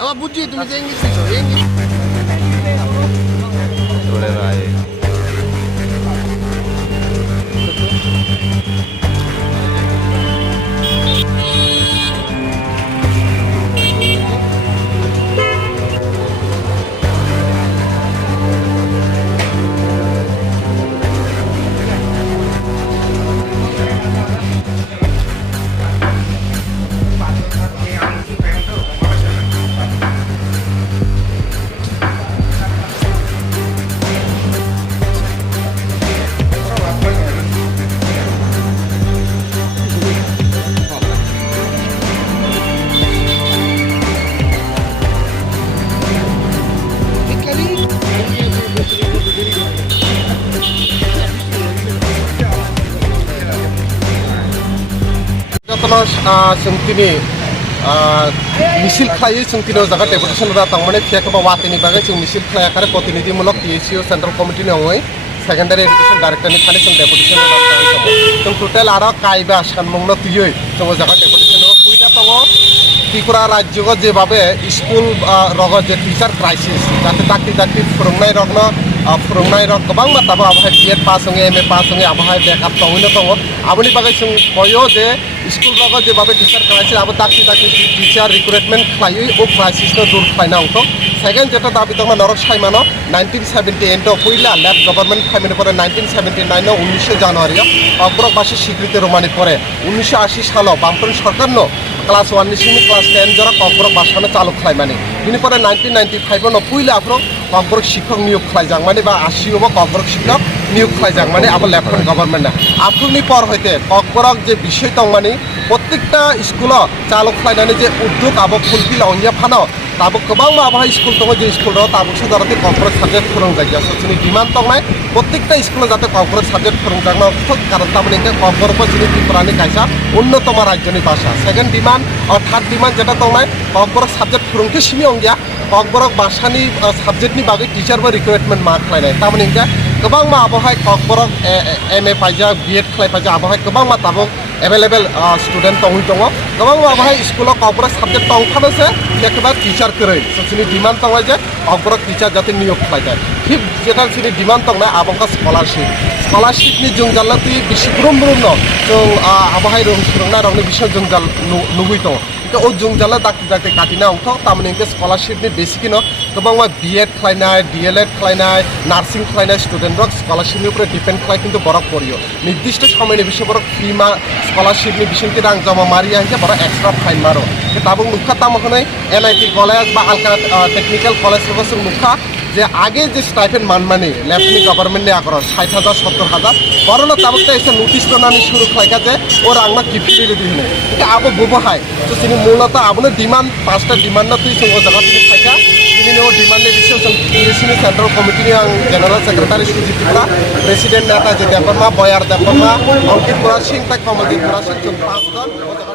আমার বুঝছি তুমি যে ইংলিশ শিখো ইংলিশ ওরে ভাই जोंथिनि मिसिल खालायो जोंथिनि जागा डेपुटेसनफोरा थांनानै फियाखौबा वाटिनि बागै जों मिसिल खालायाखै प्रतिनिधिमूलक PSU सेंट्रल कमिटिनि अङै सेकेंडारी एजुकेशन डायरेक्टरनि थाखाय जों डेपुटेसन जों टोटेल आरो कायबा सानमुंनो तुयै जों जागा डेपुटेसन पुइला दङ त्रिपुरा राज्यखौ जेभाबे स्कुल रग जे टीचार क्राइसिस जाहाथे दाखि दाखि फोरोंनाय रगनो फोरोंनाय रग गोबां माताबो आबहाय BEd पास होङो MA पास होङो आबहाय बेकआप दङैनो दङ आबनि बागै जों कयो जे स्कुल रग जेभाबे टीचार क्राइसिस आबो दाखि दाखि टीचार रिक्रुटमेंट खालायो ओ क्राइसिसनो दूर खालायना अंख सेकेंड जेटा दाबि दङ नरक साइमानो 1978 पुइला लेफ्ट गवर्नमेंट फाइमेन परे 1979 19 জানুয়ারি অগ্রবাসী স্বীকৃতি রোমানি পরে 1980 সাল বামপন্থী সরকারনো ক্লাস 1 নিশ্চিত ক্লাস 10 জরা কগ্রক বাসানো চালু খাইমানি বিনি পরে 1995 নো পুইলা আফ্রো কগ্রক শিক্ষক নিয়োগ খাইজাংমানি বা 80 ও কগ্রক শিক্ষক নিয়োগ খাইজাংমানি আবার লেফটেন্ট গভর্নমেন্ট আফ্রুনি পর হইতে কগ্রক যে বিষয় দংমানি প্রত্যেকটা স্কুল চালু খাইনানি যে উদ্যোগ আবো ফুলফিল অনিয়া ফানো তাবো गोबां आबहाय स्कुल दङ जे स्कुल दङ ताबोसो जाहाथे कग्रक साबजेक्ट फोरोंजायो जोंनि डिमान्ड दंनाय प्रत्येकटा स्कुलाव जाहाथे कग्रक साबजेक्ट फोरोंजानो कारण तारमाने कग्रक जोंनि त्रिपुरानि कायसा अन्यतम राज्यनि भाषा सेकेंड डिमान्ड और थार्ड डिमान्ड जेटा दंनाय कग्रक साबजेक्ट फोरोंथो सिमी अंगिया कग्रक भाषानि साबजेक्टनि बागै टिचारबो रिक्रुटमेंट मा खालायनाय तारमाने गोबां मा आबहाय कग्रक MA पाइजा BEd खालाय पाइजा आबहाय गोबां मा ताबो एवेलेबल स्टूडेंट दङ गोबां आबहाय स्कुलाव कग्रक साबजेक्ट दंखानोसो एखेबा टीचार करै जोंनि डिमान्ड दङ जे कग्रक टीचार जाहाथे नियोग खालायजाय थिग जेटा जोंनि डिमान्ड दंनाय आबहाय स्कलारशिपनि जोंजाल तुइ बिसि ब्रुम ब्रुमनो जों आबहाय रोंनाय रंनि बिसय जोंजाल नुबै दङ तो ओ जोंजाला दाखि दाखि काटिना अंख तारमाने स्कलारशिपनि बेसिकनो गोबां BEd खालायनाय DLEd खालायनाय नार्सिं खालायनाय स्टूडेंट रक स्कलारशिपनि ऊपर डिपेंड खालाय किन्तु बरक करियो निर्दिष्ट समयनि बिसय बरक फी मा स्कलारशिपनि बिसंखि रां जमा मारिया हिसाब बरक एक्सट्रा फाइन मारो ताबो नुखा तामखनै NIT कलेज बा आलका टेक्निकल कलेज जों नुखा जे आगे जे स्टाइपेंड मानमानि लेफ्टनि गवर्नमेंटनि आगराव 60,000 70,000 बरनो ताबोते एसे नोटिस दोनानि शुरू खालायगा जे ओ रांमा किफिलि रेडि होनो कि आबो बुबहाय तो जोंनि मूलतः आबनो डिमान्ड पांचटा डिमान्ड ना तुइ जों जागा तुइ खायगा बिनि नो डिमान्डनि बिसय जों PSU नि सेंट्रल कमिटिनि आं जनरल सेक्रेटारि सुजित त्रिपुरा प्रेसिडेंट नेता जे देबरमा बयार देबरमा अंकित बरा सिंह तक कमिटि बरा जों 5 जन